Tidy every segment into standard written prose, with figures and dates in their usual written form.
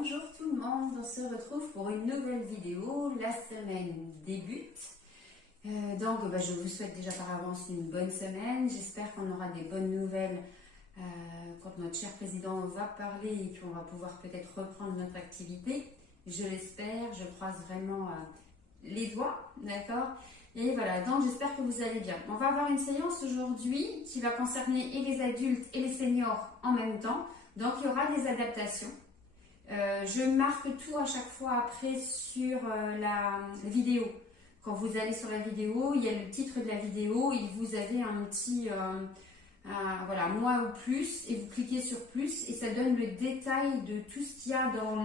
Bonjour tout le monde, on se retrouve pour une nouvelle vidéo. La semaine débute. Je vous souhaite déjà par avance une bonne semaine. J'espère qu'on aura des bonnes nouvelles quand notre cher président va parler et qu'on va pouvoir peut-être reprendre notre activité. Je l'espère, je croise vraiment les doigts, d'accord? Et voilà, donc j'espère que vous allez bien. On va avoir une séance aujourd'hui qui va concerner et les adultes et les seniors en même temps. Donc il y aura des adaptations. Je marque tout à chaque fois après sur la vidéo. Quand vous allez sur la vidéo, il y a le titre de la vidéo et vous avez un petit moins ou plus et vous cliquez sur plus et ça donne le détail de tout ce qu'il y a dans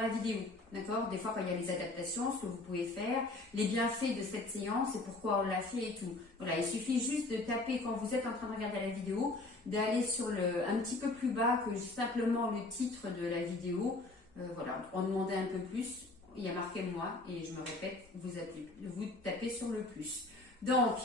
la vidéo. D'accord? Des fois quand il y a les adaptations, ce que vous pouvez faire, les bienfaits de cette séance et pourquoi on l'a fait et tout. Voilà, il suffit juste de taper quand vous êtes en train de regarder la vidéo, d'aller sur un petit peu plus bas que simplement le titre de la vidéo. On demandait un peu plus, il y a marqué moi et je me répète, vous tapez sur le plus. Donc,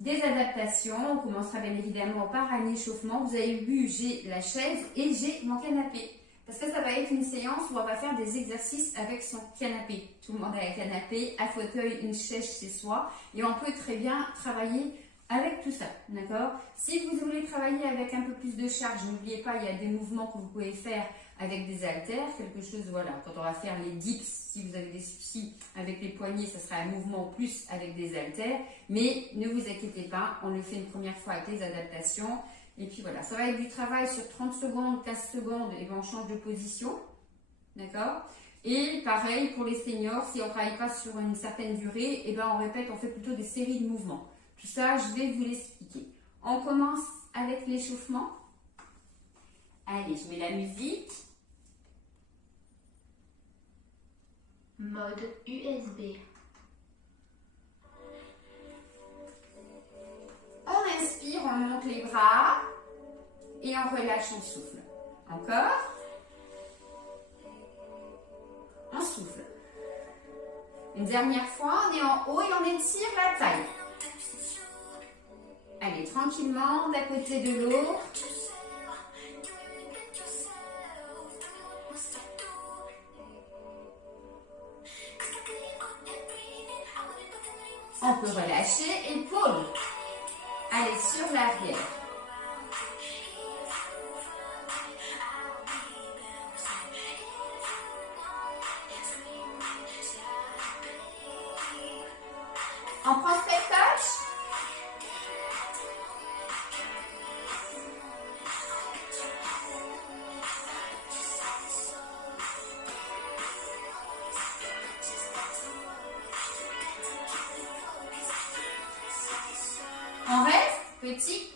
des adaptations, on commencera bien évidemment par un échauffement. Vous avez vu, j'ai la chaise et j'ai mon canapé. Parce que ça va être une séance où on va faire des exercices avec son canapé. Tout le monde a un canapé, un fauteuil, une chaise chez soi. Et on peut très bien travailler avec tout ça, d'accord? Si vous voulez travailler avec un peu plus de charge, n'oubliez pas, il y a des mouvements que vous pouvez faire avec des haltères, quelque chose, voilà, quand on va faire les dips, si vous avez des soucis avec les poignets, ça sera un mouvement plus avec des haltères, mais ne vous inquiétez pas, on le fait une première fois avec les adaptations, et puis voilà, ça va être du travail sur 30 secondes, 15 secondes, et bien on change de position, d'accord? Et pareil pour les seniors, si on ne travaille pas sur une certaine durée, et ben on répète, on fait plutôt des séries de mouvements. Tout ça, je vais vous l'expliquer. On commence avec l'échauffement. Allez, je mets la musique. Mode USB. On inspire, on monte les bras et on relâche, on souffle. Encore. On souffle. Une dernière fois, on est en haut et on étire la taille. Allez, tranquillement, d'un côté de l'autre. On peut relâcher, épaules. Allez, sur l'arrière. On prend spectacle. On reste, petit.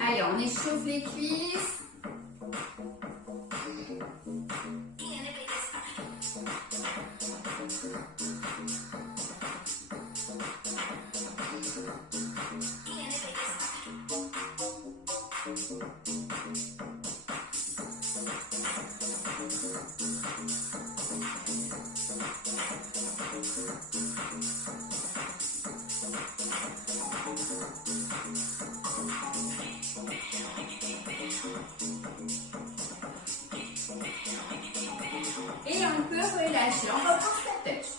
Allez, on échauffe les cuisses. Et on peut relâcher, on reprend sa touch.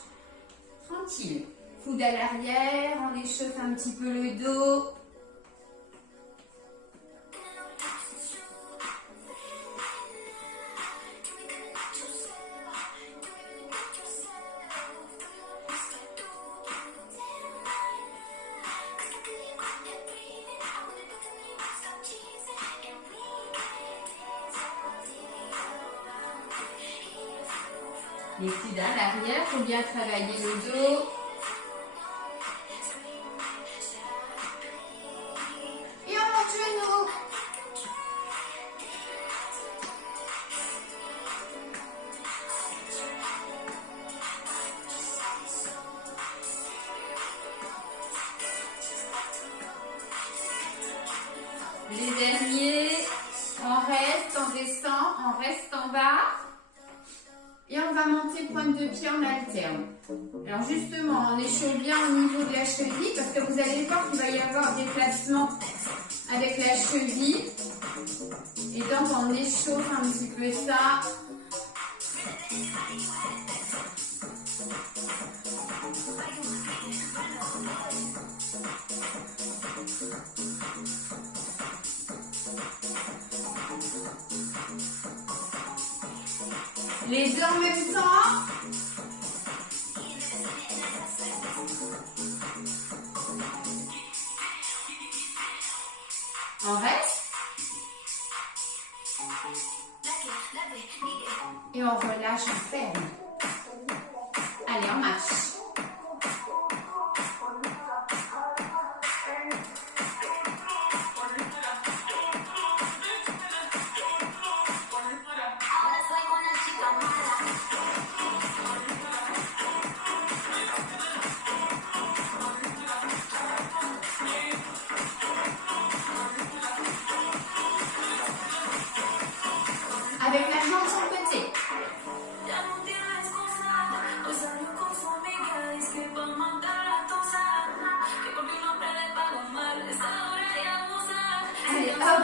Tranquille. Coude à l'arrière, on échauffe un petit peu le dos. Les coudes à l'arrière, il faut bien travailler le dos. Et on monte genou. Les derniers, on reste, on descend, on reste en bas. Et on va monter pointe de pied en alterne. Alors justement, on échauffe bien au niveau de la cheville parce que vous allez voir qu'il va y avoir des placements avec la cheville. Et donc on échauffe un petit peu ça. Les deux en même temps. On reste. Et on relâche, on ferme. Allez, on marche. Avec la jambe sur le côté. Allez, hop.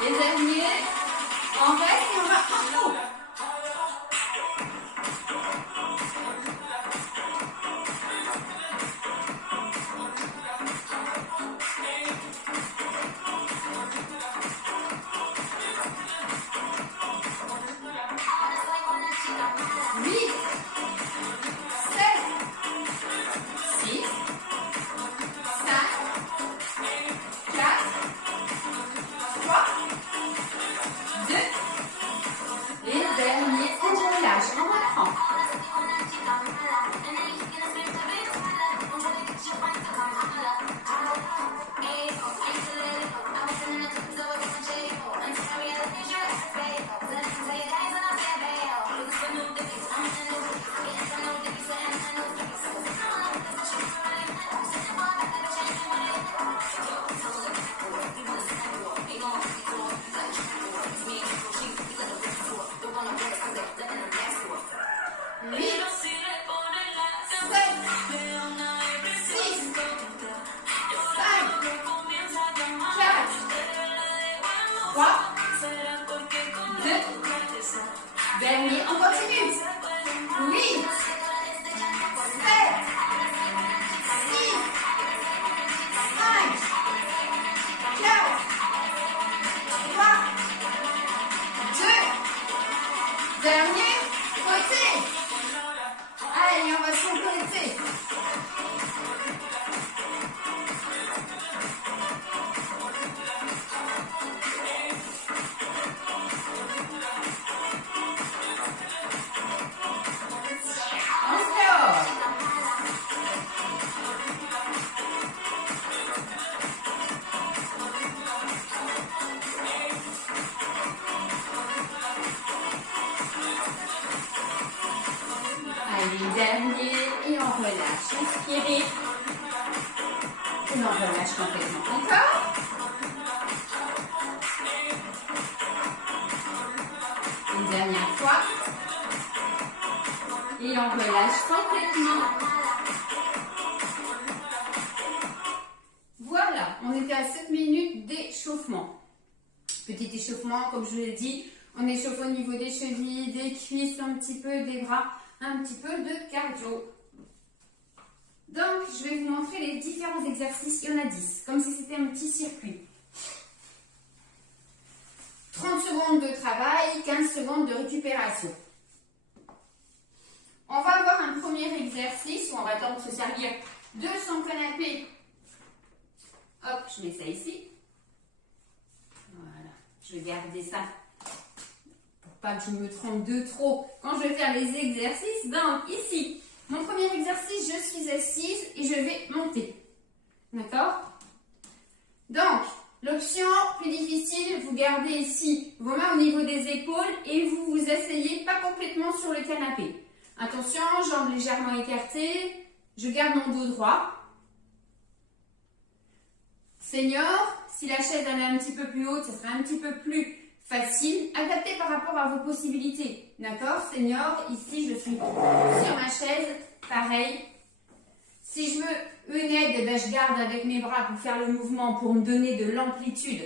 Les derniers, on reste et on va en haut. Dernier, on continue. 8, 7, 6, 5, 4, 3, 2, dernier, côté. Allez, on va sur le côté. Allez, dernier, et on relâche. Inspirez. Et on relâche complètement. Encore. Une dernière fois. Et on relâche complètement. Voilà, on était à 7 minutes d'échauffement. Petit échauffement, comme je vous l'ai dit, on échauffe au niveau des chevilles, des cuisses, un petit peu des bras, un petit peu de cardio. Donc, je vais vous montrer les différents exercices. Il y en a 10, comme si c'était un petit circuit. 30 secondes de travail, 15 secondes de récupération. On va avoir un premier exercice où on va tenter de se servir de son canapé. Hop, je mets ça ici. Voilà, je vais garder ça pour pas que je me trompe de trop quand je vais faire les exercices. Donc, ici, Mon premier exercice, je suis assise et je vais monter. D'accord? Donc, l'option plus difficile, vous gardez ici vos mains au niveau des épaules et vous vous asseyez pas complètement sur le canapé. Attention, jambes légèrement écartées, je garde mon dos droit. Senior, si la chaise elle est un petit peu plus haute, ça sera un petit peu plus facile, adapté par rapport à vos possibilités. D'accord? Senior, ici je suis sur ma chaise, pareil. Si je veux une aide, eh ben, je garde avec mes bras pour faire le mouvement, pour me donner de l'amplitude.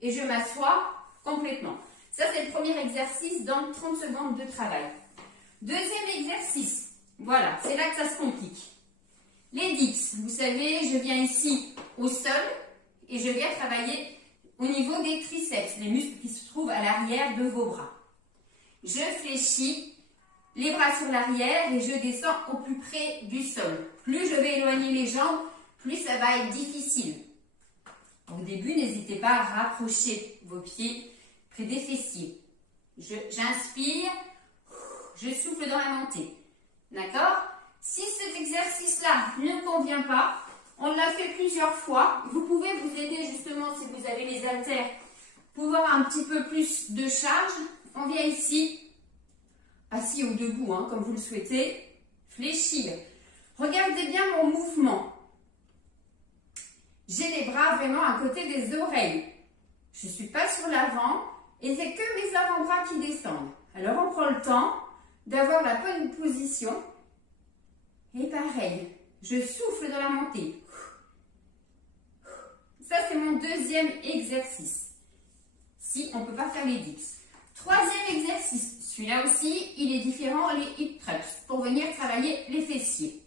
Et je m'assois complètement. Ça, c'est le premier exercice dans 30 secondes de travail. Deuxième exercice. Voilà, c'est là que ça se complique. Les dips. Vous savez, je viens ici au sol et je viens travailler au niveau des triceps, les muscles qui se trouvent à l'arrière de vos bras. Je fléchis les bras sur l'arrière et je descends au plus près du sol. Plus je vais éloigner les jambes, plus ça va être difficile. Au début, n'hésitez pas à rapprocher vos pieds près des fessiers. J'inspire, je souffle dans la montée. D'accord? Si cet exercice-là ne convient pas, on l'a fait plusieurs fois. Vous pouvez vous aider justement si vous avez les haltères pour avoir un petit peu plus de charge. On vient ici, assis ou debout, hein, comme vous le souhaitez, fléchir. Regardez bien mon mouvement. J'ai les bras vraiment à côté des oreilles. Je ne suis pas sur l'avant et c'est que mes avant-bras qui descendent. Alors on prend le temps d'avoir la bonne position. Et pareil, je souffle dans la montée. Ça, c'est mon deuxième exercice. Si on ne peut pas faire les dips. Troisième exercice, celui-là aussi, il est différent, les hip thrusts, pour venir travailler les fessiers.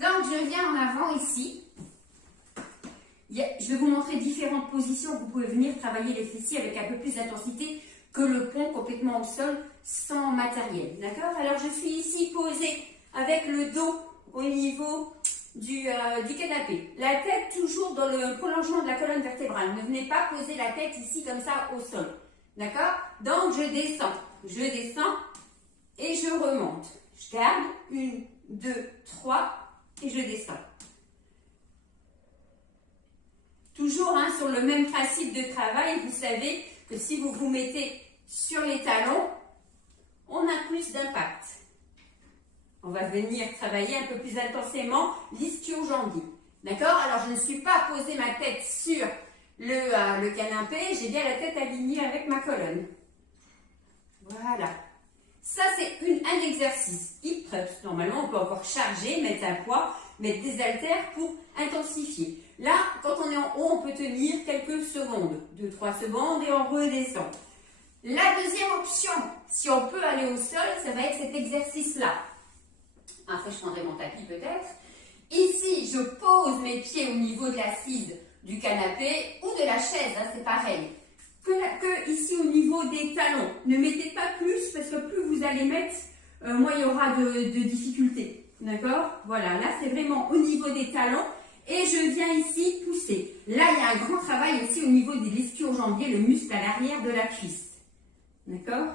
Donc, je viens en avant ici. Je vais vous montrer différentes positions. Vous pouvez venir travailler les fessiers avec un peu plus d'intensité que le pont complètement au sol sans matériel. D'accord? Alors, je suis ici posée avec le dos au niveau du canapé. La tête toujours dans le prolongement de la colonne vertébrale. Ne venez pas poser la tête ici comme ça au sol. D'accord? Donc, je descends et je remonte. Je garde 1, 2, 3 et je descends. Toujours hein, sur le même principe de travail, vous savez que si vous vous mettez sur les talons, on a plus d'impact. On va venir travailler un peu plus intensément l'ischio-jambier. D'accord? Alors, je ne suis pas posé ma tête sur le canapé, j'ai bien la tête alignée avec ma colonne. Voilà. Ça, c'est un exercice hip thrust. Normalement, on peut encore charger, mettre un poids, mettre des haltères pour intensifier. Là, quand on est en haut, on peut tenir quelques secondes, 2-3 secondes et on redescend. La deuxième option, si on peut aller au sol, ça va être cet exercice-là. Après, je prendrai mon tapis peut-être. Ici, je pose mes pieds au niveau de l'assise du canapé ou de la chaise, hein, c'est pareil. Que ici au niveau des talons. Ne mettez pas plus parce que plus vous allez mettre, moins il y aura de difficultés. D'accord? Voilà, là c'est vraiment au niveau des talons et je viens ici pousser. Là, il y a un grand travail aussi au niveau de l'ischio-jambier, le muscle à l'arrière de la cuisse. D'accord?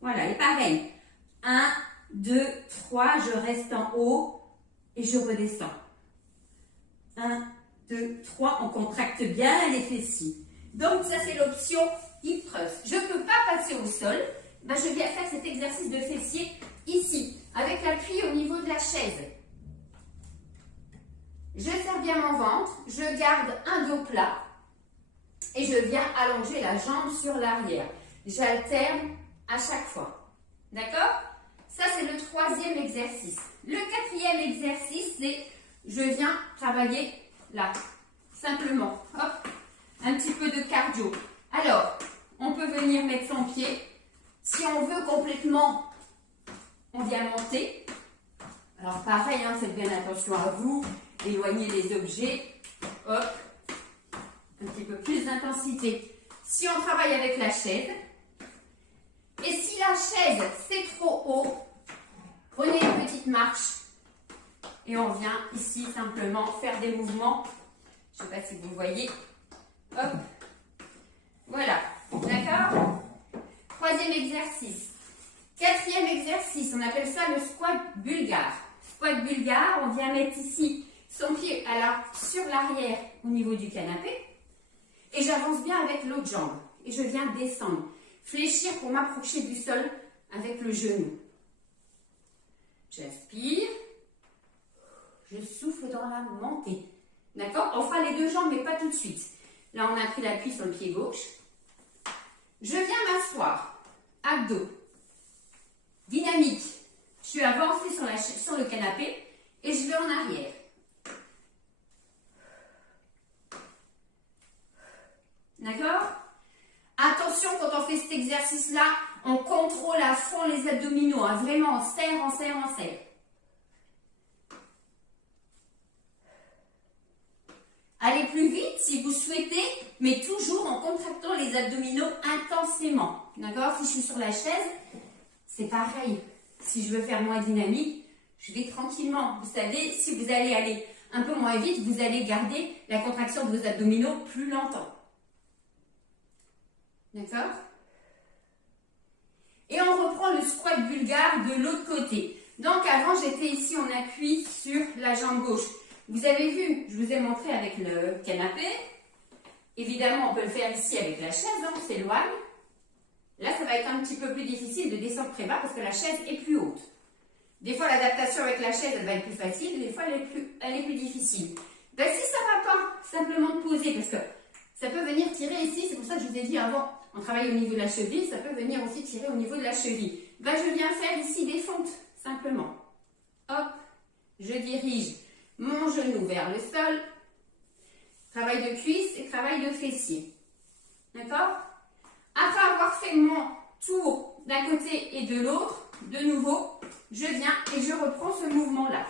Voilà, et pareil. 1, 2, 3, je reste en haut et je redescends. 1, 2, 3, on contracte bien les fessiers. Donc, ça, c'est l'option hip thrust. Je ne peux pas passer au sol. Ben, je viens faire cet exercice de fessier ici, avec l'appui au niveau de la chaise. Je serre bien mon ventre, je garde un dos plat et je viens allonger la jambe sur l'arrière. J'alterne à chaque fois. D'accord? Ça, c'est le troisième exercice. Le quatrième exercice, c'est je viens travailler là, simplement. Hop. Un petit peu de cardio. Alors, on peut venir mettre son pied. Si on veut complètement, on vient monter. Alors, pareil, hein, faites bien attention à vous. Éloignez les objets. Hop. Un petit peu plus d'intensité. Si on travaille avec la chaise, et si la chaise, c'est trop haut, prenez une petite marche. Et on vient ici simplement faire des mouvements. Je ne sais pas si vous voyez. Hop, voilà, d'accord? Troisième exercice. 4e exercice, on appelle ça le squat bulgare. Squat bulgare, on vient mettre ici son pied sur l'arrière au niveau du canapé. Et j'avance bien avec l'autre jambe. Et je viens descendre. Fléchir pour m'approcher du sol avec le genou. J'aspire. Je souffle dans la montée. D'accord? On fera les deux jambes, mais pas tout de suite. Là, on a pris l'appui sur le pied gauche. Je viens m'asseoir. Abdos. Dynamique. Je suis avancée sur le canapé et je vais en arrière. D'accord? Attention, quand on fait cet exercice-là, on contrôle à fond les abdominaux. Hein. Vraiment, on serre, on serre, on serre. Allez plus vite si vous souhaitez, mais toujours en contractant les abdominaux intensément. D'accord? Si je suis sur la chaise, c'est pareil. Si je veux faire moins dynamique, je vais tranquillement. Vous savez, si vous allez aller un peu moins vite, vous allez garder la contraction de vos abdominaux plus longtemps. D'accord? Et on reprend le squat bulgare de l'autre côté. Donc avant, j'étais ici en appui sur la jambe gauche. Vous avez vu, je vous ai montré avec le canapé. Évidemment, on peut le faire ici avec la chaise, hein, on s'éloigne. Là, ça va être un petit peu plus difficile de descendre très bas parce que la chaise est plus haute. Des fois, l'adaptation avec la chaise, elle va être plus facile. Des fois, elle est plus difficile. Ben, si ça ne va pas, simplement de poser parce que ça peut venir tirer ici. C'est pour ça que je vous ai dit avant, on travaille au niveau de la cheville. Ça peut venir aussi tirer au niveau de la cheville. Ben, je viens faire ici des fentes, simplement. Hop, je dirige mon genou vers le sol. Travail de cuisse et travail de fessier. D'accord? Après avoir fait mon tour d'un côté et de l'autre, de nouveau, je viens et je reprends ce mouvement-là.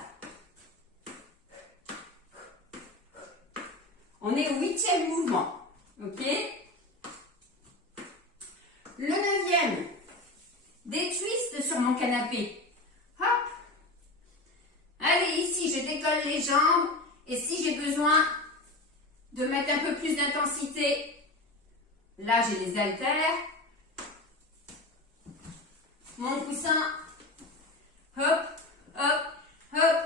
On est au 8e mouvement. Ok? Le 9e, des twists sur mon canapé. Hop! Allez, ici, je décolle les jambes. Et si j'ai besoin de mettre un peu plus d'intensité, là, j'ai les haltères. Mon coussin. Hop, hop, hop.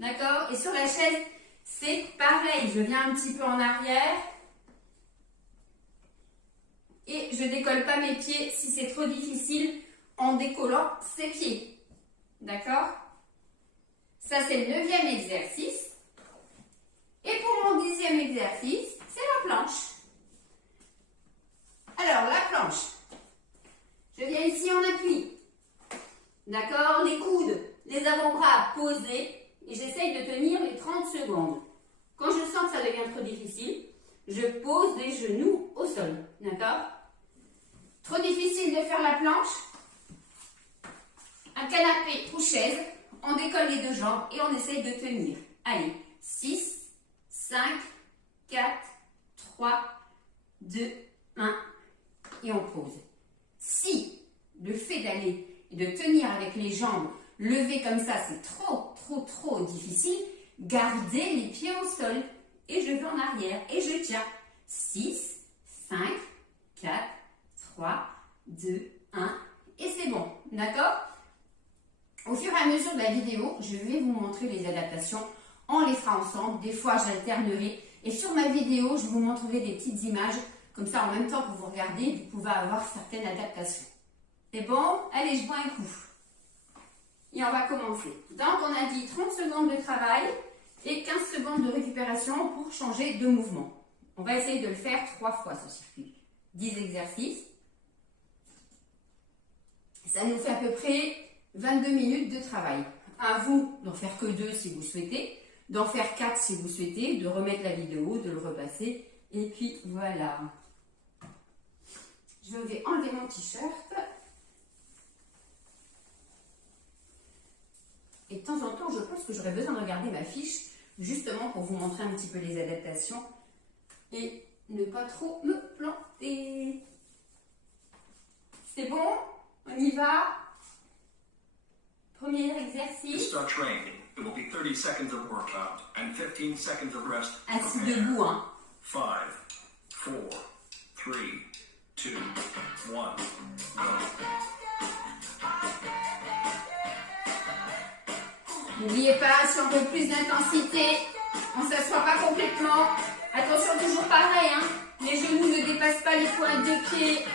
D'accord? Et sur la chaise, c'est pareil. Je viens un petit peu en arrière. Et je ne décolle pas mes pieds si c'est trop difficile en décollant ses pieds. D'accord? Ça, c'est le 9e exercice. Et pour mon 10e exercice, c'est la planche. Alors, la planche. Je viens ici en appui. D'accord? Les coudes, les avant-bras posés. Et j'essaye de tenir les 30 secondes. Quand je sens que ça devient trop difficile, je pose les genoux au sol. D'accord? Trop difficile de faire la planche. Un canapé ou chaise. On décolle les deux jambes et on essaye de tenir. Allez, 6, 5, 4, 3, 2, 1 et on pose. Si le fait d'aller et de tenir avec les jambes levées comme ça, c'est trop difficile, gardez les pieds au sol et je vais en arrière et je tiens. 6, 5, 4, 3, 2, 1 et c'est bon. D'accord? Au fur et à mesure de la vidéo, je vais vous montrer les adaptations. On les fera ensemble. Des fois, j'alternerai. Et sur ma vidéo, je vous montrerai des petites images. Comme ça, en même temps que vous regardez, vous pouvez avoir certaines adaptations. C'est bon? Allez, je bois un coup. Et on va commencer. Donc, on a dit 30 secondes de travail et 15 secondes de récupération pour changer de mouvement. On va essayer de le faire 3 fois ce circuit. 10 exercices. Ça nous fait à peu près 22 minutes de travail. À vous d'en faire que 2 si vous souhaitez, d'en faire 4 si vous souhaitez, de remettre la vidéo, de le repasser. Et puis voilà. Je vais enlever mon t-shirt. Et de temps en temps, je pense que j'aurais besoin de regarder ma fiche, justement pour vous montrer un petit peu les adaptations et ne pas trop me planter. C'est bon? On y va? Premier exercice. Start training. It will be 30 seconds of workout and 15 seconds of rest. Assis debout, hein. 5, 4, 3, 2, 1, go. N'oubliez pas, si on veut plus d'intensité, on ne s'assoit pas complètement. Attention, toujours pareil, hein. Les genoux ne dépassent pas les pointes de pied.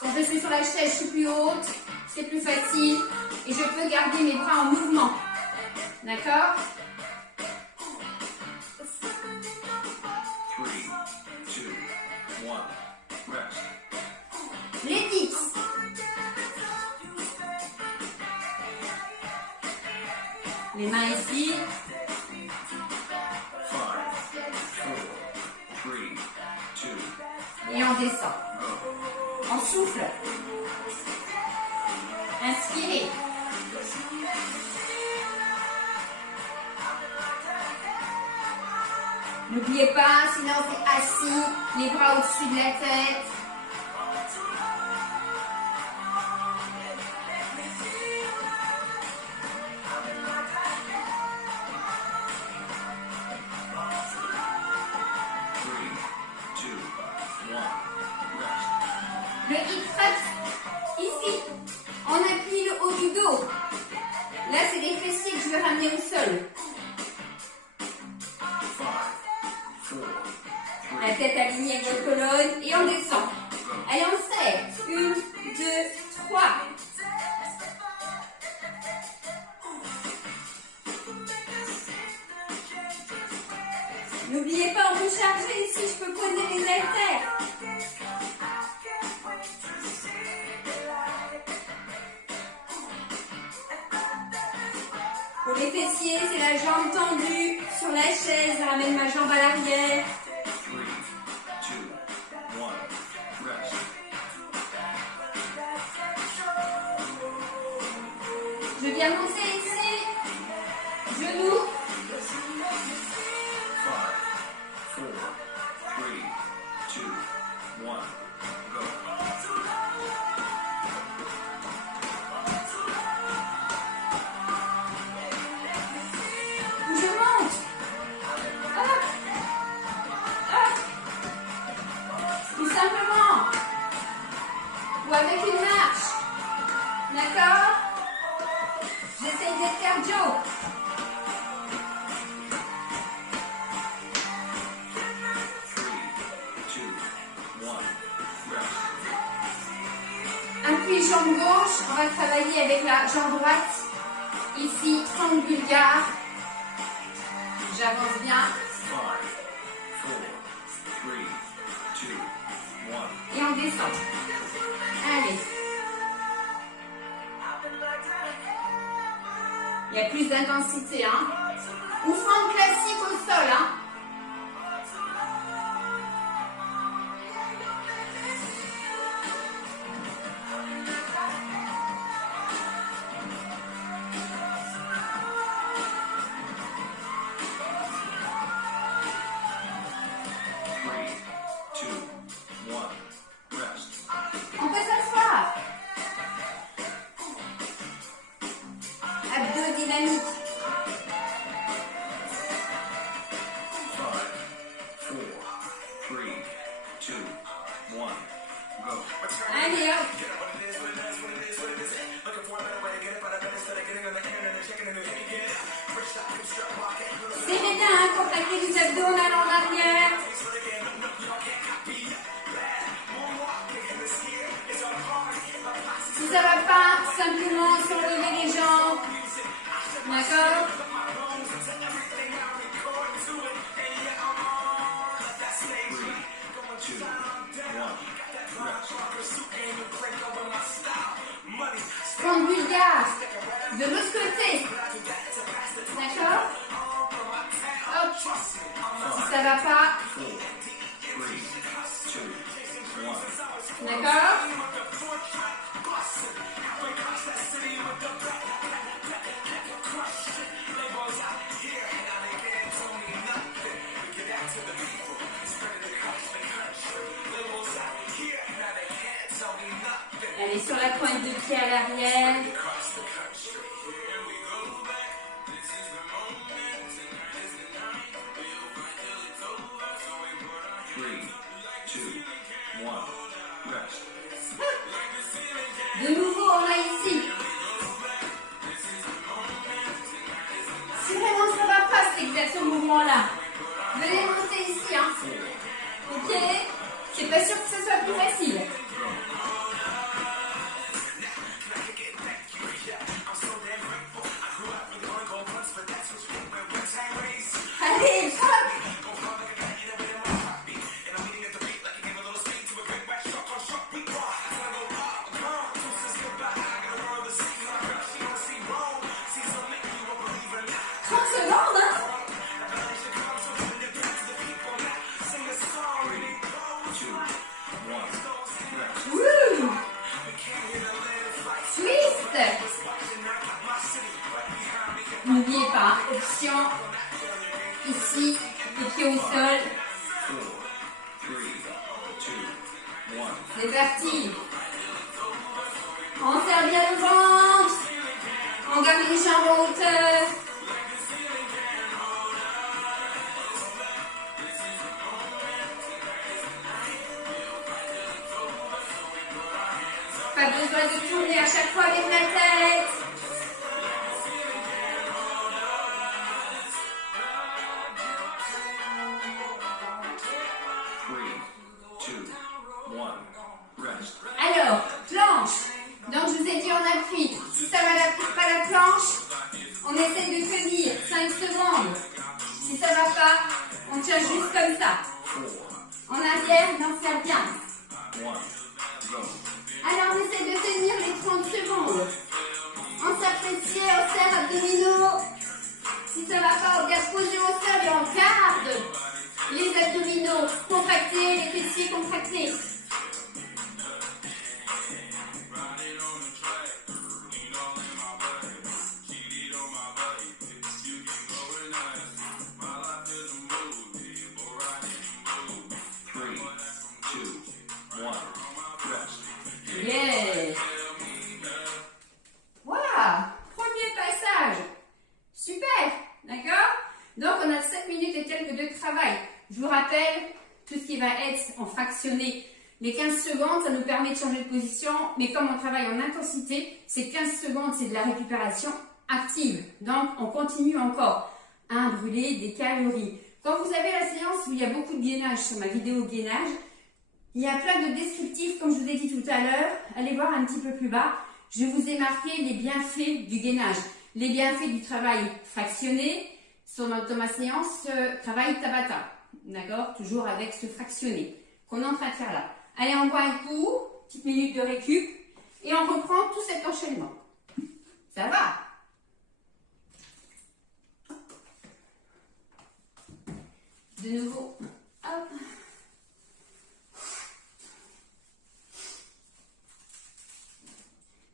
Quand je suis sur la chaise, je suis plus haute, c'est plus facile et je peux garder mes bras en mouvement. D'accord? 3, 2, 1, rest. Les dips. Les mains ici. 5, 4, 3, 2, Et on descend. go. On souffle. Inspirez. N'oubliez pas, sinon c'est assis, les bras au-dessus de la tête. Le hip thrust, ici, on appuie le haut du dos. Là, c'est les fessiers que je vais ramener au sol. La tête alignée avec votre colonne et on descend. Allez, on serre. 1, 2, 3. N'oubliez pas, on peut charger ici, je peux poser les haltères. Pour les fessiers, c'est la jambe tendue sur la chaise, je ramène ma jambe à l'arrière. 3, 2, 1, rest. Je viens monter ici, genoux. 5, 4, 3, 2, 1, go. Je monte. Hop. Hop. Tout simplement. Ou avec une marche. D'accord? J'essaye d'être cardio. Appui jambe gauche, on va travailler avec la jambe droite. Ici, triangle bulgare. J'avance bien. 5, 4, 3, 2, 1. Et on descend. Allez. Il y a plus d'intensité, hein. Ou forme classique au sol, hein. On peut s'asseoir. Abdos dynamiques. 5, 4, 3, 2, 1, go. Allez, hop. Serrez bien, hein, contractez les abdos en allant en arrière. Si ça va pas, simplement surlever les jambes. D'accord? Triangle bulgare. De l'autre côté. D'accord? Hop. Si ça va pas. D'accord? Allez, sur la pointe de pied à l'arrière. mouvement-là. Venez monter ici, hein. Ok? C'est pas sûr que ce soit plus facile. Allez, hop! N'oubliez pas, option ici, les pieds au sol. C'est parti. On serre bien le ventre. On garde les jambes en hauteur. Pas besoin de tourner à chaque fois avec la tête. Alors, planche. Donc je vous ai dit on appuie. Si ça va pas la planche, on essaie de tenir 5 secondes. Si ça va pas, on tient juste comme ça. En arrière, on serre bien. Alors on essaie de tenir les 30 secondes. On serre fessiers, on serre abdominaux. Si ça va pas, on garde posé au sol et on garde les abdominaux contractés, les fessiers contractés. Yeah. Voilà, premier passage. Super, d'accord? Donc on a 7 minutes et quelques de travail. Je vous rappelle, tout ce qui va être en fractionné, les 15 secondes, ça nous permet de changer de position, mais comme on travaille en intensité, ces 15 secondes, c'est de la récupération active. Donc on continue encore à brûler des calories. Quand vous avez la séance où il y a beaucoup de gainage sur ma vidéo gainage, il y a plein de descriptifs, comme je vous ai dit tout à l'heure. Allez voir un petit peu plus bas. Je vous ai marqué les bienfaits du gainage, les bienfaits du travail fractionné dans ma séance travail Tabata. D'accord? Toujours avec ce fractionné qu'on est en train de faire là. Allez, on boit un coup, petite minute de récup, et on reprend tout cet enchaînement. Ça va? De nouveau, hop.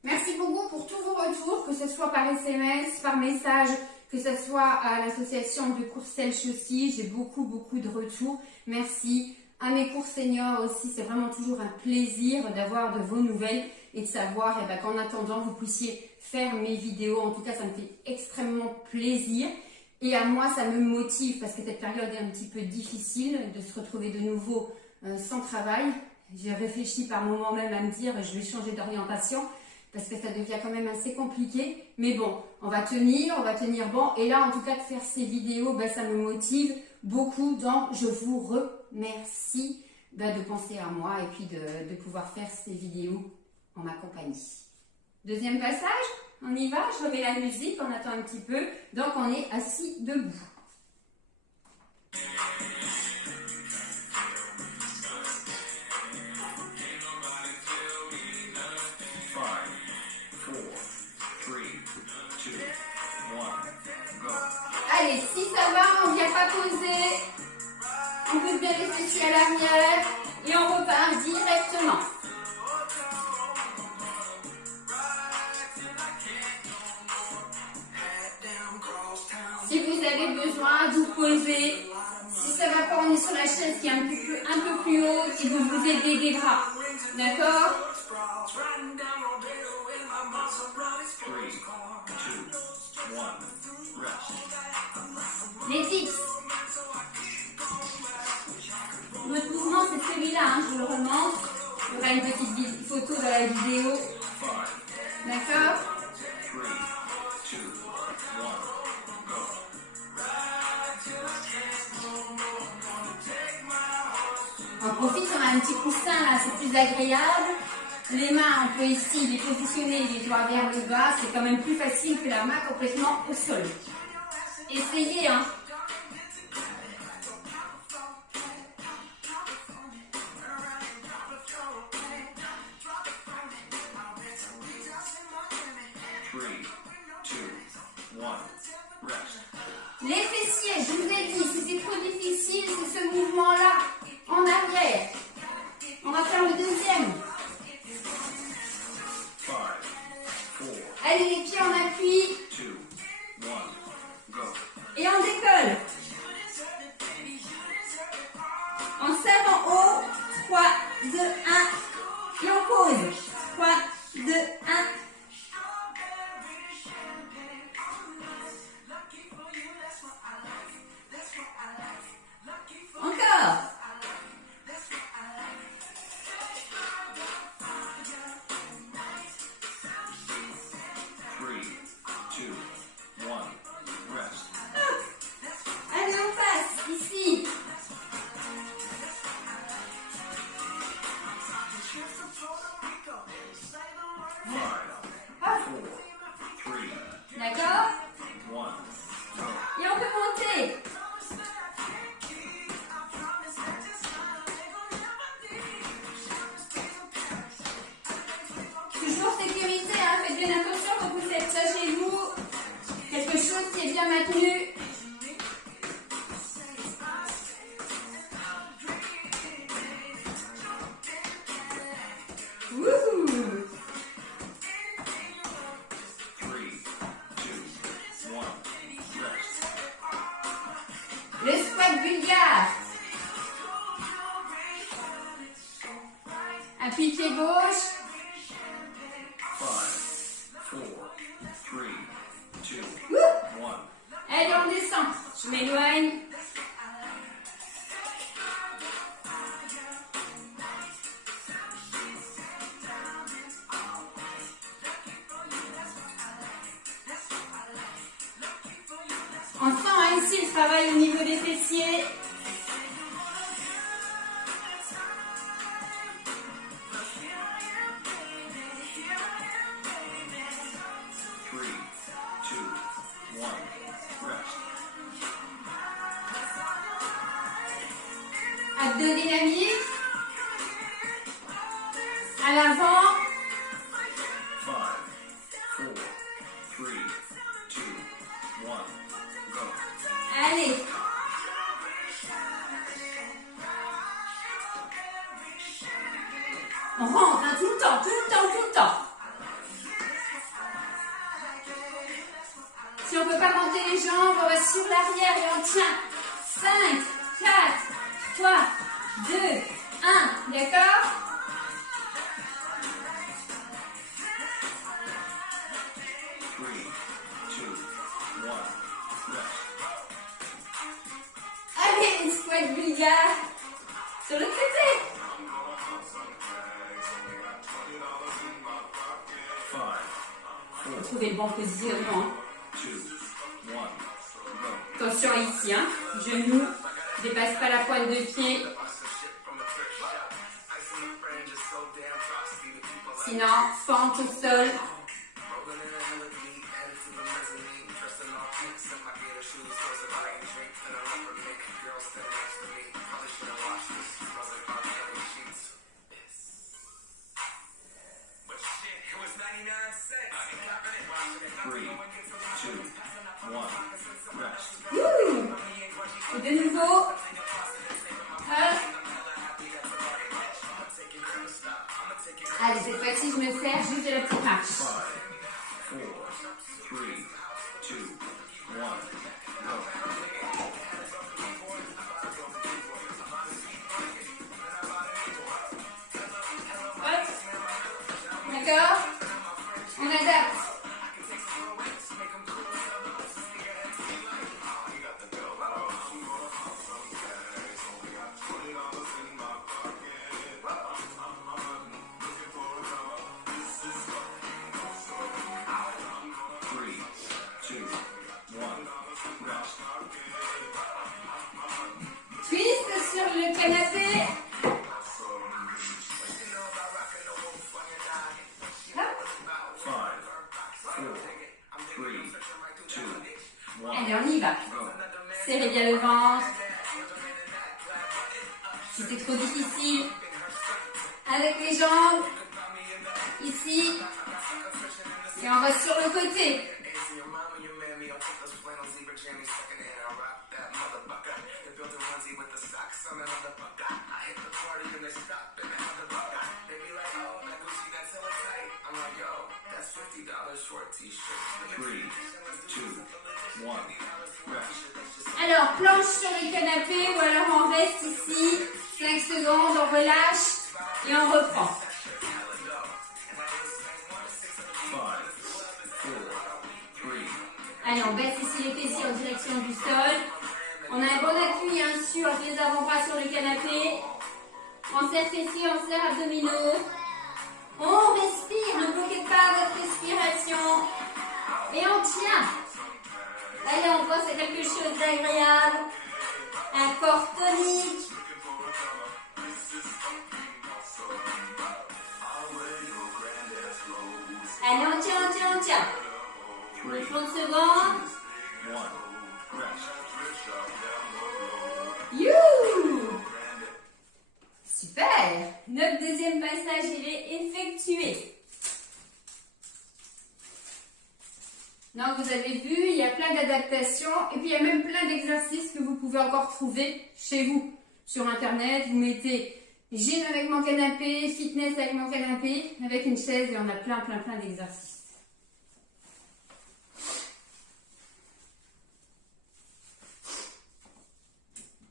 Merci beaucoup pour tous vos retours, que ce soit par SMS, par message, que ce soit à l'association de Courcelles aussi. J'ai beaucoup de retours. Merci. À mes cours seniors aussi, c'est vraiment toujours un plaisir d'avoir de vos nouvelles et de savoir qu'en attendant, vous puissiez faire mes vidéos. En tout cas, ça me fait extrêmement plaisir. Et à moi, ça me motive parce que cette période est un petit peu difficile de se retrouver de nouveau sans travail. J'ai réfléchi par moments même à me dire je vais changer d'orientation parce que ça devient quand même assez compliqué. Mais bon, on va tenir bon. Et là, en tout cas, de faire ces vidéos, ça me motive beaucoup. Donc, je vous remercie de penser à moi et puis de pouvoir faire ces vidéos en ma compagnie. Deuxième passage, on y va. Je remets la musique, on attend un petit peu. Donc, on est assis debout. Allez, si ça va, on ne vient pas poser. On pose bien les fessiers à l'arrière et on repart directement. Si vous avez besoin de vous poser, si ça ne va pas, on est sur la chaise qui est un peu plus haute et vous vous aidez des bras. D'accord? Les tips. Notre mouvement, c'est celui-là, je vous le remontre. Il y aura une petite photo dans la vidéo. D'accord? On profite, on a un petit coussin là, c'est plus agréable. Les mains, on peut ici les positionner les doigts vers le bas. C'est quand même plus facile que la main complètement au sol. Essayez, hein. Les fessiers, je vous ai dit, si c'est trop difficile, c'est ce mouvement-là, en arrière. On va faire le deuxième. Allez, les pieds en appui. Et on décolle. On serre en haut. 3, 2, 1. Et on pose. 3, 2, 1. Encore. Allez, on passe ici. D'accord? Et on peut monter. Toujours sécurité, hein? Faites bien attention quand vous faites ça chez vous. Quelque chose qui est bien maintenu. Wouhou! Le squat bulgare. Appui pied gauche. Allez, on descend. Je m'éloigne. On sent hein, ici le travail au niveau des fessiers. Abdos dynamiques. À l'avant. Allez. On rentre hein, tout le temps, tout le temps, tout le temps. Si on ne peut pas monter les jambes, on va sur l'arrière et on tient. 5, 4, 3, 2, 1. D'accord? Allez, une squat bulgare. Sur le côté. Trouvez le bon positionnement. Attention ici, hein. Genou, dépasse pas la pointe de pied. Sinon, fente au sol. Et de nouveau. Hop. Allez, cette fois-ci, je me sers juste de la petite marche. 5, 4, 3, 2, 1, go. Hop. D'accord? On adapte. Twist sur le canapé. 3, 2, 1. Allez, on y va. Go. Serrez bien le ventre. Si c'est trop difficile, avec les jambes, ici, et on va sur le côté. Three, two, one. Rest. Alors, planche sur le canapé ou alors on reste ici, 5 secondes, on relâche et on reprend. 5, 4, 3. Allez, on baisse ici les fessiers en direction du sol. On a un bon appui sur les avant-bras sur le canapé. On serre fessiers, on serre abdominaux. On respire, ne bloquez pas votre respiration. Et on tient. Allez, on pense à quelque chose d'agréable. Un corps tonique. Allez, on tient, on tient, on tient. 30 secondes. 1. Rest. You! Super! Notre deuxième passage, il est effectué. Donc, vous avez vu, il y a plein d'adaptations et puis il y a même plein d'exercices que vous pouvez encore trouver chez vous. Sur Internet, vous mettez gym avec mon canapé, fitness avec mon canapé, avec une chaise et on a plein d'exercices.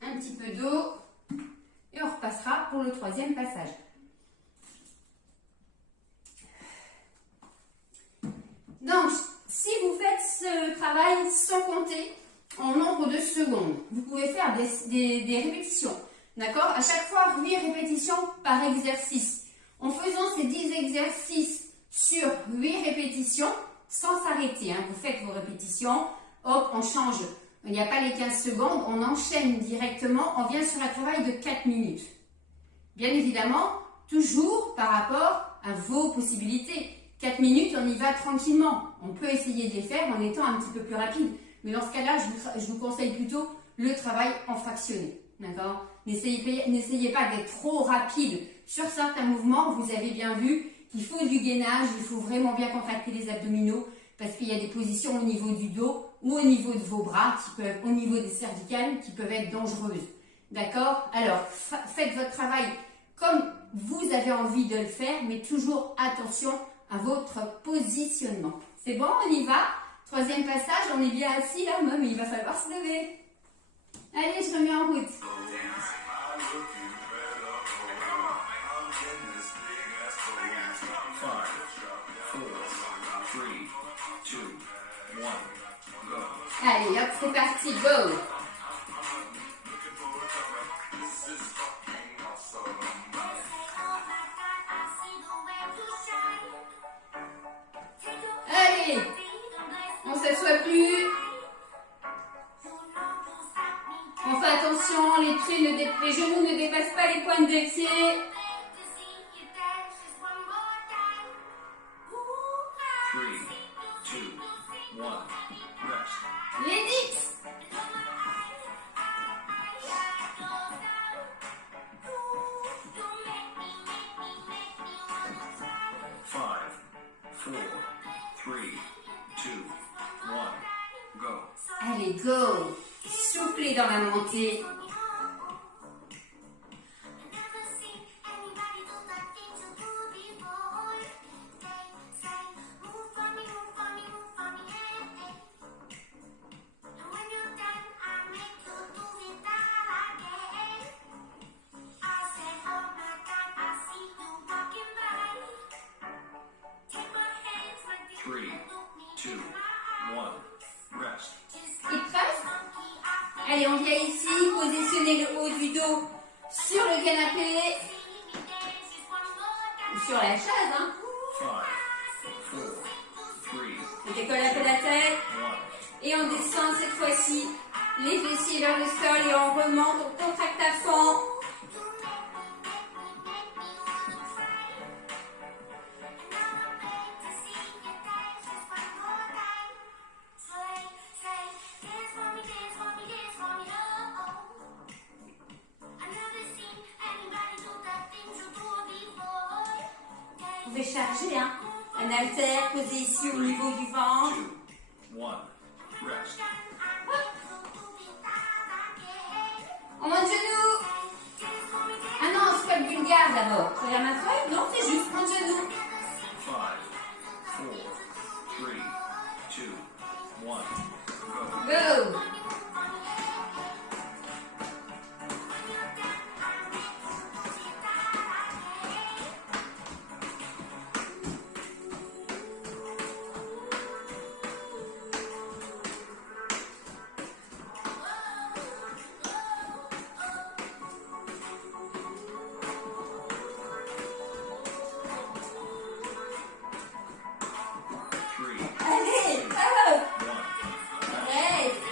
Un petit peu d'eau et on repassera pour le troisième passage. Donc, si vous faites ce travail sans compter en nombre de secondes, vous pouvez faire des répétitions. D'accord? À chaque fois, 8 répétitions par exercice. En faisant ces 10 exercices sur 8 répétitions, sans s'arrêter, vous faites vos répétitions, hop, on change. Il n'y a pas les 15 secondes, on enchaîne directement, on vient sur un travail de 4 minutes. Bien évidemment, toujours par rapport à vos possibilités. 4 minutes, on y va tranquillement. On peut essayer de les faire en étant un petit peu plus rapide. Mais dans ce cas-là, je vous conseille plutôt le travail en fractionné. D'accord? N'essayez pas d'être trop rapide sur certains mouvements. Vous avez bien vu qu'il faut du gainage, il faut vraiment bien contracter les abdominaux parce qu'il y a des positions au niveau du dos ou au niveau de vos bras, au niveau des cervicales, qui peuvent être dangereuses. D'accord? Alors, faites votre travail comme vous avez envie de le faire, mais toujours attention à votre positionnement. C'est bon, on y va. Troisième passage, on est bien assis là, mais il va falloir se lever. Allez, je remets en route. 5, 4, 3, 2, 1. Go. Allez, hop, c'est parti, go! Allez, on s'assoit plus. On fait attention, les genoux ne dépassent pas les pointes des pieds. 3, 2, 1. Rest. Les dips. 5, 4, 3, 2, 1. Go. Allez, go! Soufflez dans la montée. Three, 2, 1. Rest. Il presse. Allez, on vient ici, positionner le haut du dos sur le canapé ou sur la chaise. 5, 4, 3, On décolle un peu la tête 1. et on descend cette fois-ci les fessiers vers le sol et on remonte, on contracte à fond. pouvez charger, hein. Un haltère posé ici au niveau du ventre. 2, 1, rest. On monte genou. Ah non, squat bulgare d'abord. Regarde ma feuille. Non, c'est juste monte genou. 5, 4, 3, 2, 1, go. Go. Allez, hop. Reste.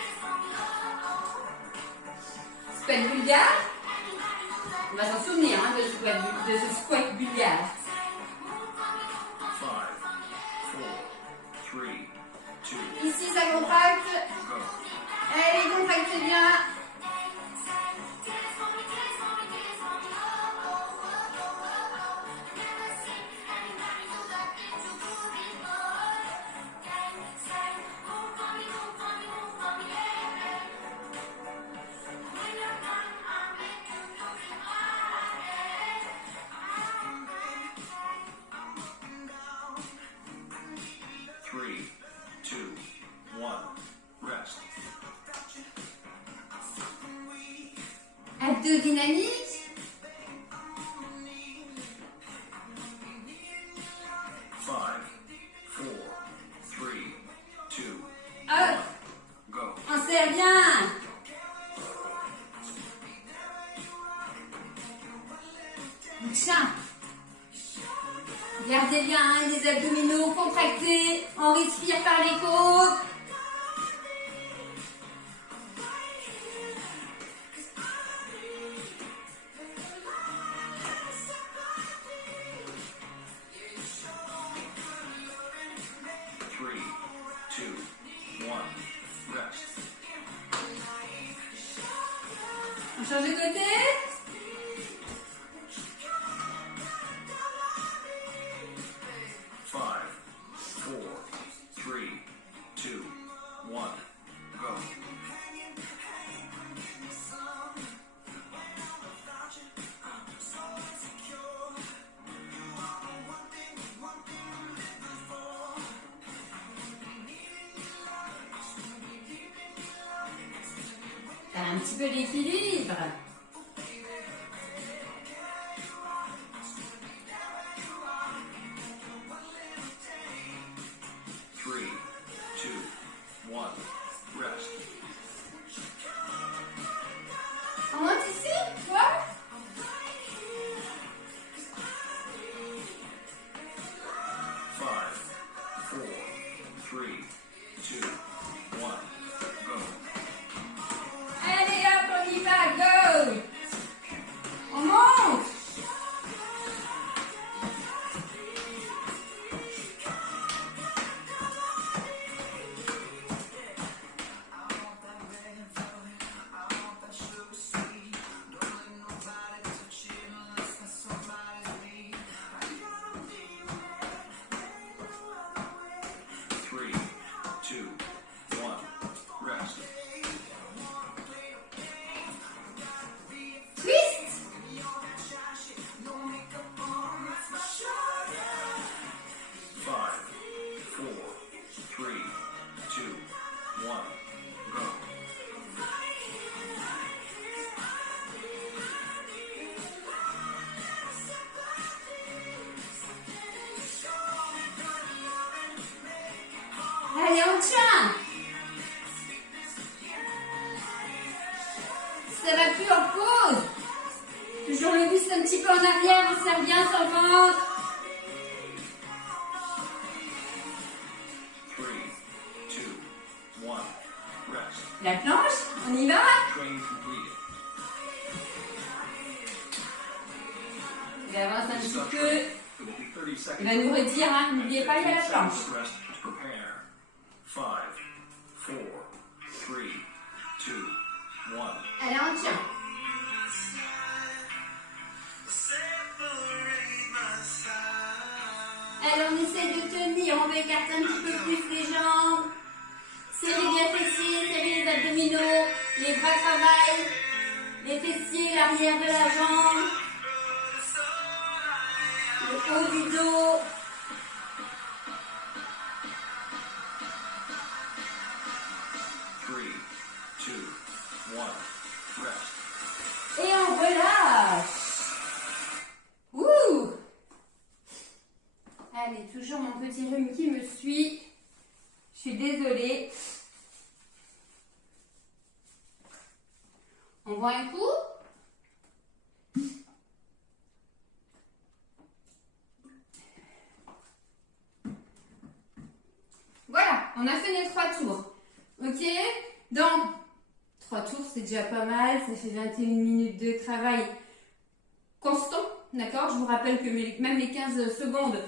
Squat bulgare. On va s'en souvenir hein, de ce squat bulgare. 5, 4, 3, 2, Ici, ça contracte. go. Allez, contractez bien. Three, two, one, rest. Abdos dynamiques. 5, 4, 3, 2, Hop. 1, go. On serre bien. Tiens. Gardez bien hein, les abdominaux contractés. On respire par les côtes. Three, two, one, rest. On change de côté. 5, 4, 3, 2, 1, go. T'as un petit peu d'équilibre. Three, two, one, rest. On monte ici, quoi? 5, 4, 3, 2, 1, go. Allez hop, on y va, go! On monte! Three, two, one, rest. Twist! 5, 4, 3, 2, 1, go. Allez, on tient! Ça va plus en pause! Toujours le buste un petit peu en arrière, on serre bien sur le ventre. 3, 2, 1, rest. La planche, on y va? Train completed. Il avance un petit Stop peu. train. It will be 30 seconds. Il va nous redire, hein, n'oubliez pas, il y a la 15 planche. seconds of rest to prepare. 5, 4, 3, 2, 1. Allez, on tient. peut écarter un petit peu plus les jambes. Serrez bien fessiers, serrez les abdominaux, les bras travaillent, les fessiers, l'arrière de la jambe, le haut du dos. Et on relâche. Ouh. Allez, toujours mon petit rhume qui me suit. Je suis désolée. On boit un coup. Voilà, on a fait les 3 tours. Ok? Donc, 3 tours, c'est déjà pas mal. Ça fait 21 minutes de travail constant. D'accord? Je vous rappelle que même les 15 secondes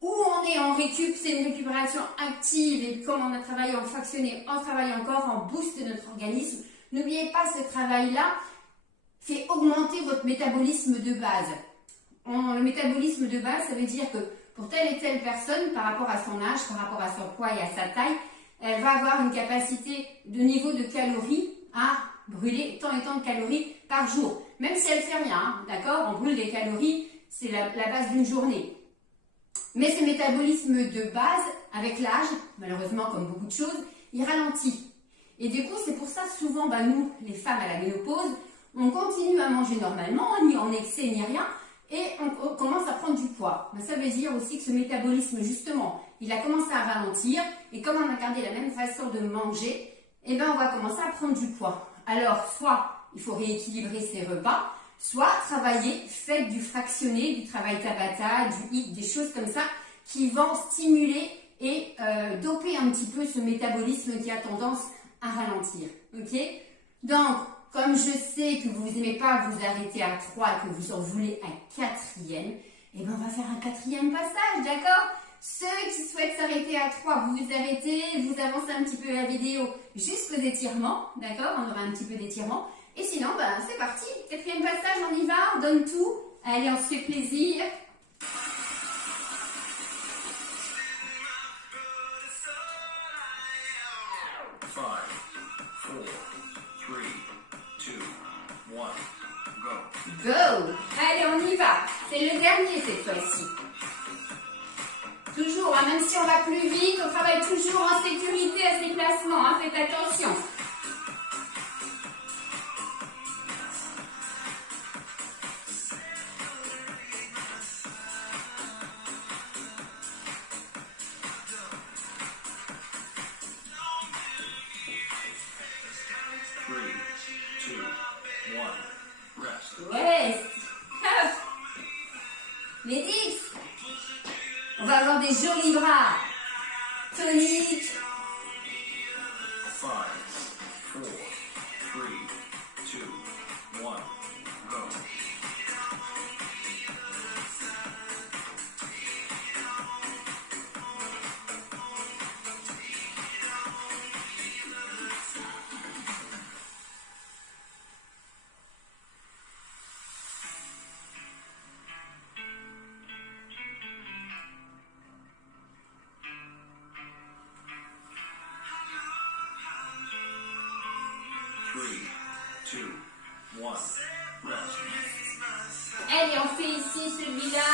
où on est en récup, c'est une récupération active. Et comme on a travaillé en fractionné, on travaille encore en boost de notre organisme. N'oubliez pas, ce travail-là fait augmenter votre métabolisme de base. Le métabolisme de base, ça veut dire que pour telle et telle personne, par rapport à son âge, par rapport à son poids et à sa taille, elle va avoir une capacité de niveau de calories à brûler tant et tant de calories par jour. Même si elle ne fait rien, hein, d'accord? On brûle des calories, c'est la base d'une journée. Mais ce métabolisme de base, avec l'âge, malheureusement comme beaucoup de choses, il ralentit. Et du coup, c'est pour ça souvent, nous, les femmes à la ménopause, on continue à manger normalement, ni en excès ni rien, et on commence à prendre du poids. Ça veut dire aussi que ce métabolisme, justement, il a commencé à ralentir, et comme on a gardé la même façon de manger, on va commencer à prendre du poids. Alors, soit il faut rééquilibrer ses repas, soit travailler, faites du fractionné, du travail Tabata, du HIIT, des choses comme ça, qui vont stimuler et doper un petit peu ce métabolisme qui a tendance à ralentir. Ok? Donc, comme je sais que vous n'aimez pas vous arrêter à 3 et que vous en voulez un 4e, on va faire un 4e passage, d'accord? Ceux qui souhaitent s'arrêter à 3, vous vous arrêtez, vous avancez un petit peu la vidéo jusqu'aux étirements, d'accord? On aura un petit peu d'étirement. Et sinon, c'est parti. 4e passage, on y va, on donne tout. Allez, on se fait plaisir. 5, 4, 3, 2, 1, go. Go! Allez, on y va. C'est le dernier cette fois-ci. Toujours, même si on va plus vite, on travaille toujours en sécurité à ces placements. Faites attention. Ouais. Hop. Les 10. On va avoir des jolis bras. Toniques. 5, 4, 3, 2, 1, go. Allez, on fait ici celui-là.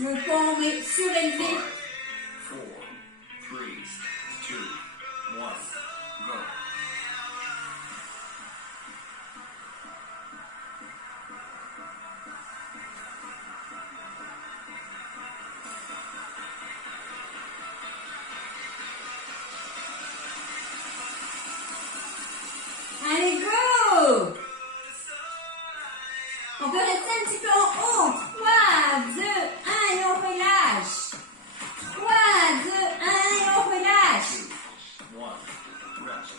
Le pont est surélevé. 5, 4, 3, 2, 1, go. Allez, go! On peut rester un petit peu en haut. 3, 2, 1 et on relâche. 3, 2, 1 et on relâche. 2, 1, rest.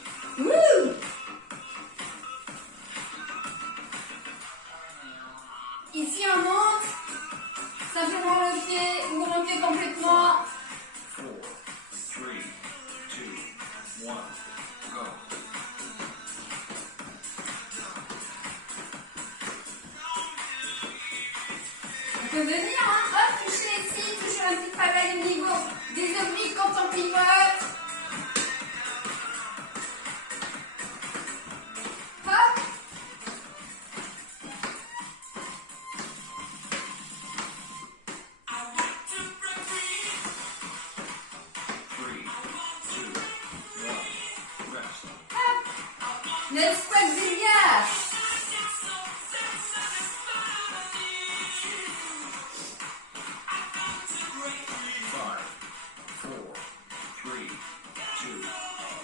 Notre squat bulgare. 5, 4,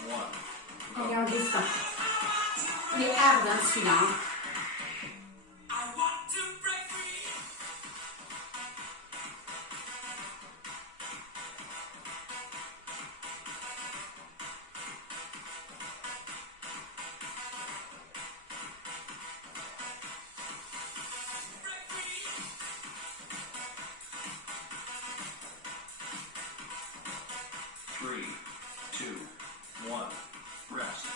3, 2, 1. Allez, on descend. Il est hard, hein, celui-là. Hein. Three, two, one. Rest.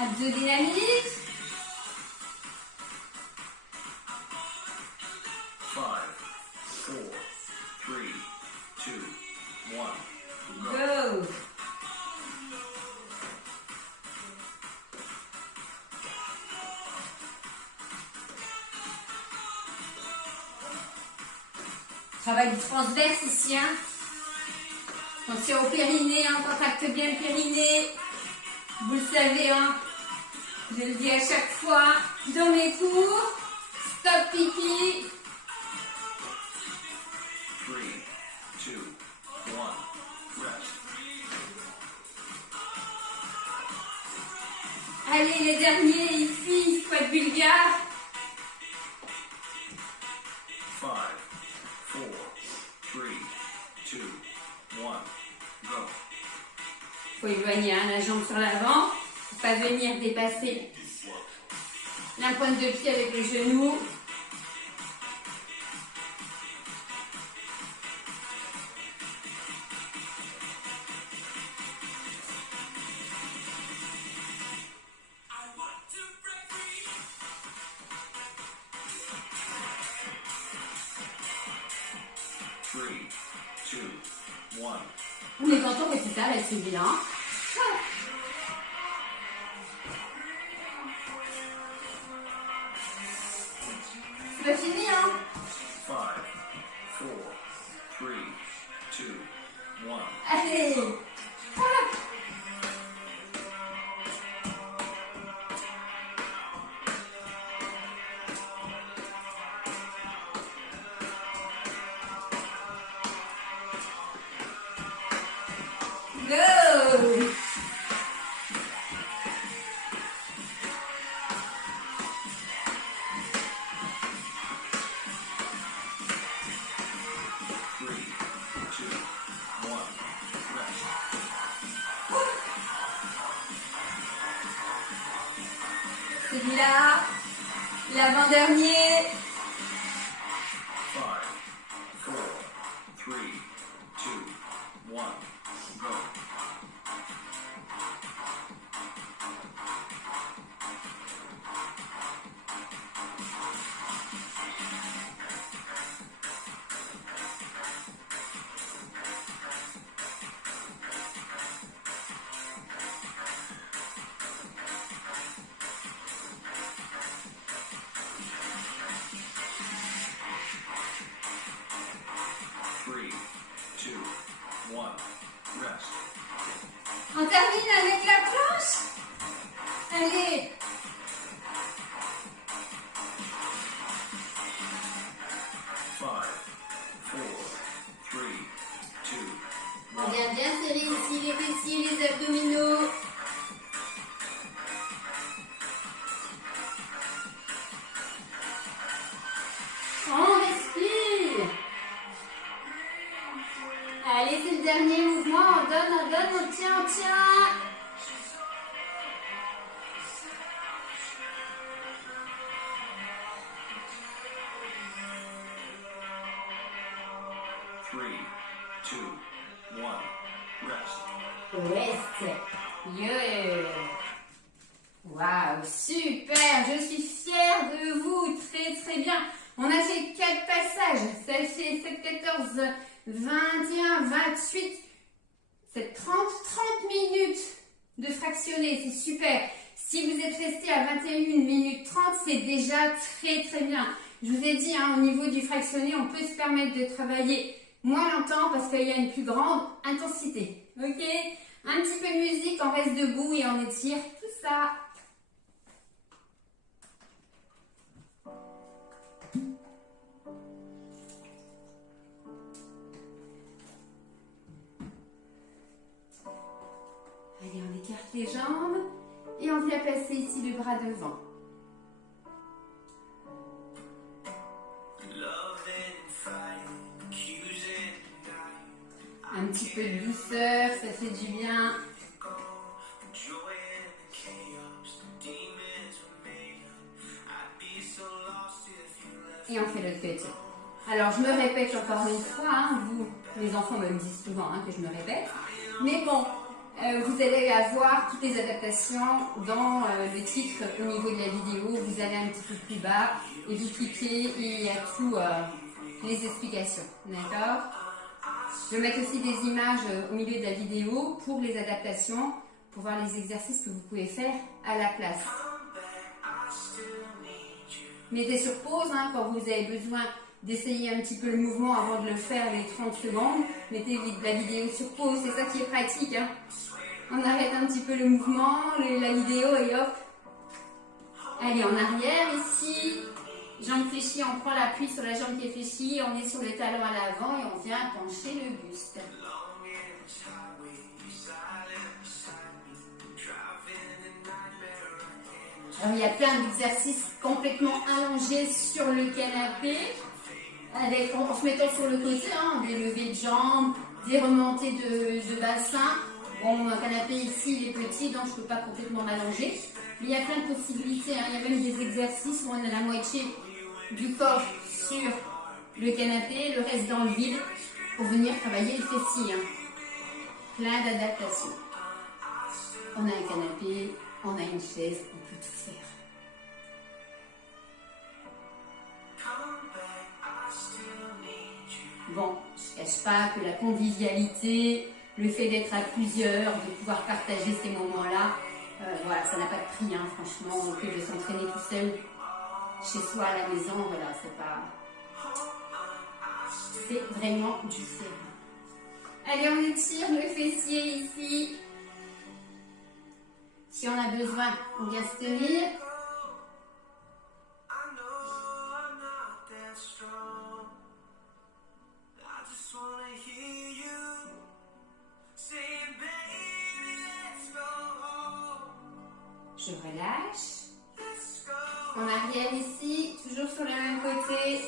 Abdos dynamiques. 5, 4, 3, 2, 1. Go. Go. Travail du transverse ici, hein. Attention au périnée, hein, contracte bien le périnée. Vous le savez, hein. Je le dis à chaque fois dans mes cours. Stop pipi. 3, 2, 1. Rest. Allez, les derniers ici, squat bulgare. 5, 4, 3, 2, 1. Go. Faut éloigner hein, la jambe sur l'avant. Faut pas venir dépasser la pointe de pied avec le genou. Three, two, one. On est content que tu t'arrêtes, Sylvie, hein. C'est pas fini, hein. 5, 4, 3, 2, 1. Allez. Ah. Go. Three, two, one. Rest. Celui-là, l'avant-dernier. 5, 4, 3, 2, 1. Go. Three, two, one. Rest. On termine avec la planche. Allez. 5, 4, 3, 2, On vient bien serrer ici les fessiers, les abdominaux. On respire. Allez, c'est le dernier mouvement. On donne, on tient, on tient. three, two, one. Rest. Reste. Yeah. Waouh, super. Je suis fière de vous. Très, très bien. On a fait 4 passages. Ça fait 7, 14, 21, 28. C'est 30 minutes de fractionner. C'est super. Si vous êtes resté à 21 minutes 30, c'est déjà très, très bien. Je vous ai dit, hein, au niveau du fractionné, on peut se permettre de travailler moins longtemps parce qu'il y a une plus grande intensité. Ok? Un petit peu de musique, on reste debout et on étire tout ça. Allez, on écarte les jambes et on vient placer ici le bras devant. Un petit peu de douceur, ça fait du bien. Et on fait l'autre côté. Alors, je me répète encore une fois, hein, vous, les enfants me le disent souvent que je me répète. Mais bon, vous allez avoir toutes les adaptations dans le titre au niveau de la vidéo. Vous allez un petit peu plus bas et vous cliquez et il y a tout les explications. D'accord ? Je vais mettre aussi des images au milieu de la vidéo pour les adaptations, pour voir les exercices que vous pouvez faire à la place. Mettez sur pause quand vous avez besoin d'essayer un petit peu le mouvement avant de le faire les 30 secondes. Mettez la vidéo sur pause, c'est ça qui est pratique. On arrête un petit peu le mouvement, la vidéo et hop. Allez, en arrière ici. Jambe fléchie, on prend l'appui sur la jambe qui est fléchie, on est sur les talons à l'avant et on vient pencher le buste. Alors il y a plein d'exercices complètement allongés sur le canapé, en se mettant sur le côté, des levées de jambes, des remontées de bassin. Bon, mon canapé ici il est petit donc je ne peux pas complètement m'allonger. Mais il y a plein de possibilités, il y a même des exercices où on a la moitié du corps sur le canapé, le reste dans le vide, pour venir travailler le fessier. Plein d'adaptations. On a un canapé, on a une chaise, on peut tout faire. Bon, je ne cache pas que la convivialité, le fait d'être à plusieurs, de pouvoir partager ces moments-là, voilà, ça n'a pas de prix, franchement, que de s'entraîner tout seul chez soi à la maison, voilà, c'est vraiment différent. Allez, on étire le fessier ici. Si on a besoin, on vient se tenir. Je relâche. En arrière ici, toujours sur le même côté.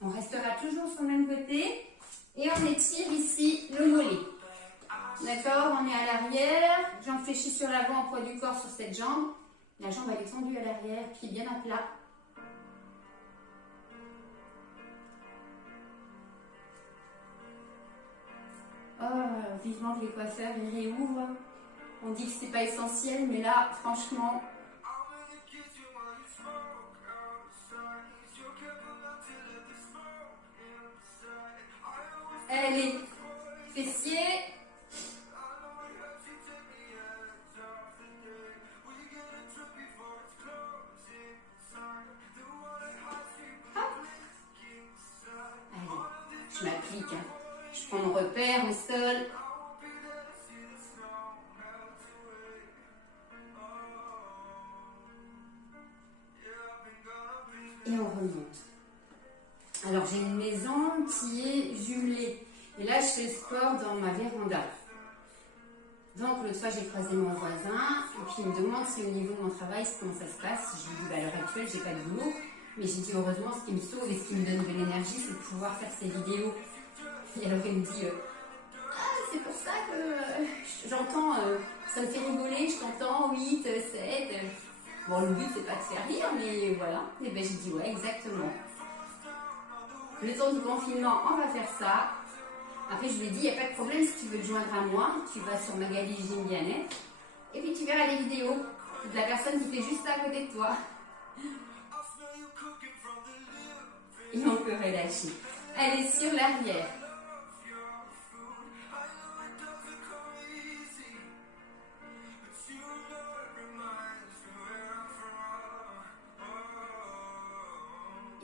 On restera toujours sur le même côté et on étire ici le mollet. D'accord, on est à l'arrière, jambe fléchie sur l'avant, poids du corps sur cette jambe. La jambe elle est tendue à l'arrière, pied bien à plat. Oh, vivement que les coiffeurs ils réouvrent. On dit que c'est pas essentiel, mais là, franchement. Allez, fessier. Je m'applique, je prends mon repère au sol. Et on remonte. Alors j'ai une maison qui est jumelée. Et là je fais le sport dans ma véranda. Donc l'autre fois j'ai croisé mon voisin et puis il me demande si au niveau de mon travail comment ça se passe. Je lui dis à l'heure actuelle j'ai pas de boulot. Mais j'ai dit heureusement ce qui me sauve et ce qui me donne de l'énergie c'est de pouvoir faire ces vidéos. Et alors il me dit c'est pour ça que j'entends, ça me fait rigoler, je t'entends 8, 7. Bon le but c'est pas de faire rire mais voilà. Et ben j'ai dit ouais exactement. Le temps du confinement on va faire ça. Après je lui ai dit il n'y a pas de problème si tu veux te joindre à moi, tu vas sur Magali Gym Bien-être et puis tu verras les vidéos de la personne qui fait juste à côté de toi. Et on peut relâcher. Allez sur l'arrière.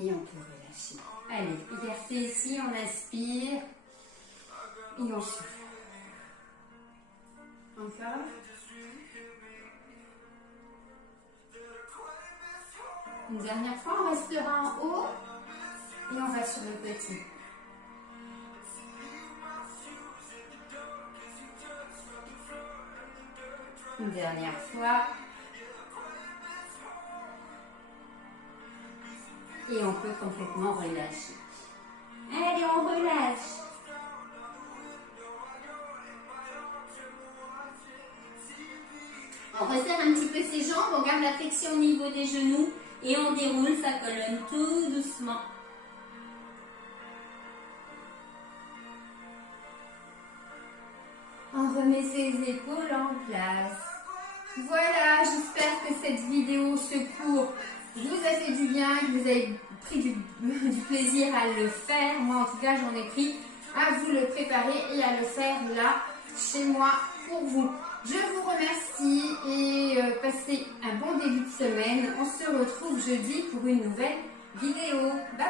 Et on peut relâcher. Allez, écartez ici, on inspire. Et on souffle. Encore. Une dernière fois, on restera en haut. Et on va sur le petit. Une dernière fois. Et on peut complètement relâcher. Allez, on relâche. On resserre un petit peu ses jambes, on garde la flexion au niveau des genoux et on déroule sa colonne tout doucement. On remet ses épaules en place. Voilà, j'espère que cette vidéo, ce cours, vous a fait du bien, que vous avez pris du plaisir à le faire. Moi, en tout cas, j'en ai pris à vous le préparer et à le faire là, chez moi, pour vous. Je vous remercie et passez un bon début de semaine. On se retrouve jeudi pour une nouvelle vidéo. Bye!